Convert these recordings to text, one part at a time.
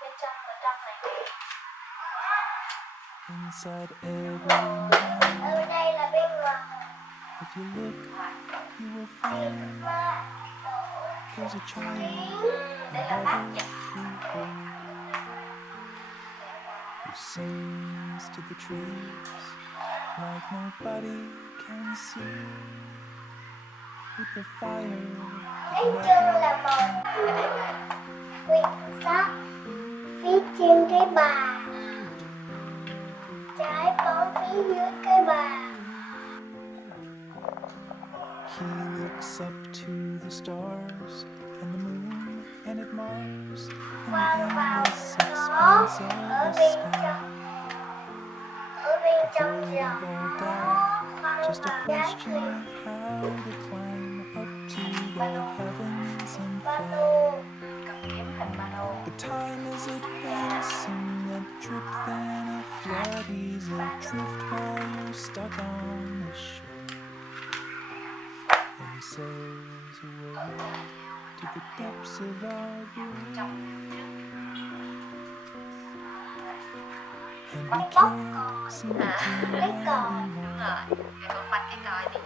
Bên trong ở trong này nè. Inside every mind. Ở đây là bên ngoài. If you look, you will find there's a child Đây là bát nhỉ? who sings to the trees like nobody can see. With the fire Bánh trưng là một quyển sách viết trên cái bàn, trái bóng phía dưới cái bàn. he looks up to the stars and the moon and admires the Quang vào endless nó expanse of ở the bên sky. trong, ở bên trong Before giọt we go nó down, quang just a vào trái question tim. of how to climb up to the heavens and Ba fly. lô, cầm kiếm hình ba lô. But time is advancing, a drip than a flood. He's adrift while you're stuck on the shore. And he sails away to the depths of our brain. And we can't seem to dream Cái cò. anymore. Cái con mặt cái còi đi.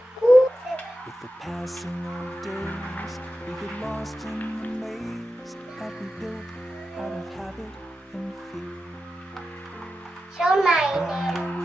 With the passing of days, we get lost in the maze that we built out of habit and fear. Số này nè. Wander